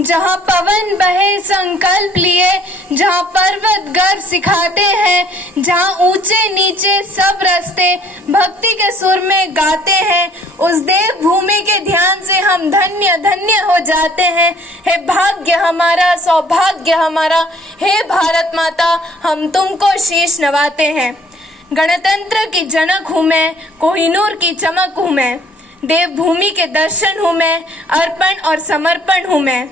जहाँ पवन बहे संकल्प लिए, जहाँ पर्वत गर्व सिखाते हैं, जहाँ ऊंचे नीचे सब रास्ते भक्ति के सुर में गाते हैं, उस देव भूमि के ध्यान से हम धन्य धन्य हो जाते हैं। हे भाग्य हमारा, सौभाग्य हमारा, हे भारत माता, हम तुमको शीश नवाते हैं। गणतंत्र की जनक हूँ मैं, कोहिनूर की चमक हूँ मैं, देवभूमि के दर्शन हूँ मैं, अर्पण और समर्पण हूँ मैं।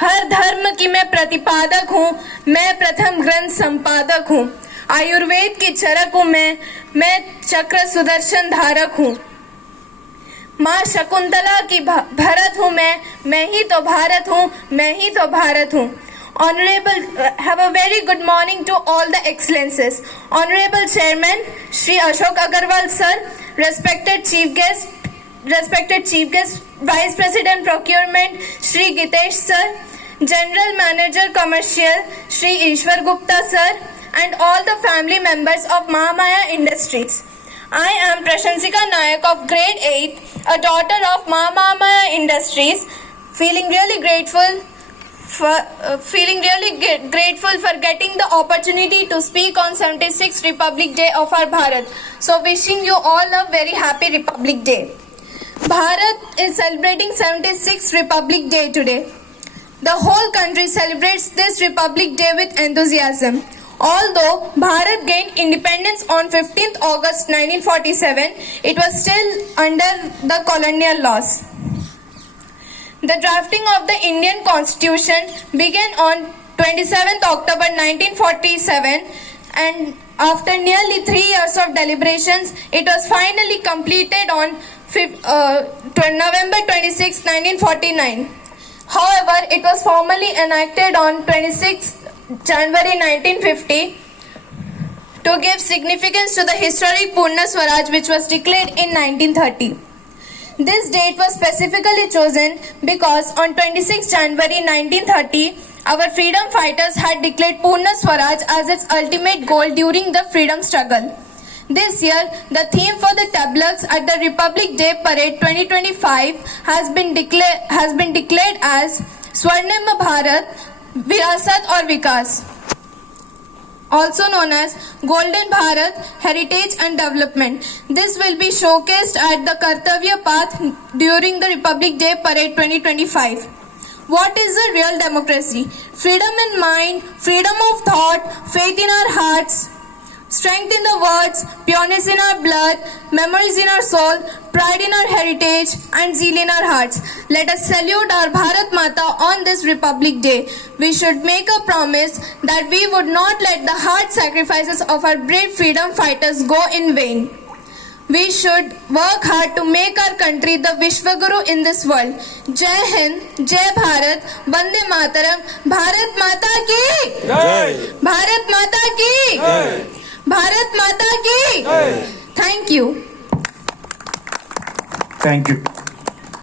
हर धर्म की मैं प्रतिपादक हूँ, मैं प्रथम ग्रंथ संपादक हूँ। आयुर्वेद की चरक हूँ मैं चक्र सुदर्शन धारक हूँ। माँ शकुंतला की भरत हूँ मैं ही तो भारत हूँ, मैं ही तो भारत हूँ। Honorable, have a very good morning to all the excellences. Honorable Chairman, Shri Ashok Agarwal sir, respected chief guest, Vice President Procurement, Shri Gitesh sir, General Manager Commercial, Shri Ishwar Gupta sir, and all the family members of Mahamaya Industries. I am Prashansika Nayak of grade 8, a daughter of Mahamaya Industries, feeling really grateful for getting the opportunity to speak on 76th Republic Day of our Bharat. So wishing you all a very happy Republic Day. Bharat is celebrating 76th Republic Day today. The whole country celebrates this Republic Day with enthusiasm. Although Bharat gained independence on 15th August 1947, it was still under the colonial laws. The drafting of the Indian Constitution began on 27th October 1947, and after nearly 3 years of deliberations, it was finally completed on November 26, 1949. However, it was formally enacted on 26 January 1950 to give significance to the historic Purna Swaraj, which was declared in 1930. This date was specifically chosen because on 26 January 1930, our freedom fighters had declared Purna Swaraj as its ultimate goal during the freedom struggle. This year, the theme for the tableaux at the Republic Day Parade 2025 has been declared as Swarnim Bharat, Virasat or Vikas, also known as Golden Bharat, Heritage and Development. This will be showcased at the Kartavya Path during the Republic Day Parade 2025. What is a real democracy? Freedom in mind, freedom of thought, faith in our hearts, strength in the words, pureness in our blood, memories in our soul, pride in our heritage, and zeal in our hearts. Let us salute our Bharat Mata on this Republic Day. We should make a promise that we would not let the hard sacrifices of our brave freedom fighters go in vain. We should work hard to make our country the Vishwaguru in this world. Jai Hind, Jai Bharat, Vande Mataram, Bharat Mata ki Jai, Bharat Mata ki Jai, Bharat Mata ki Jai. Thank you. Thank you.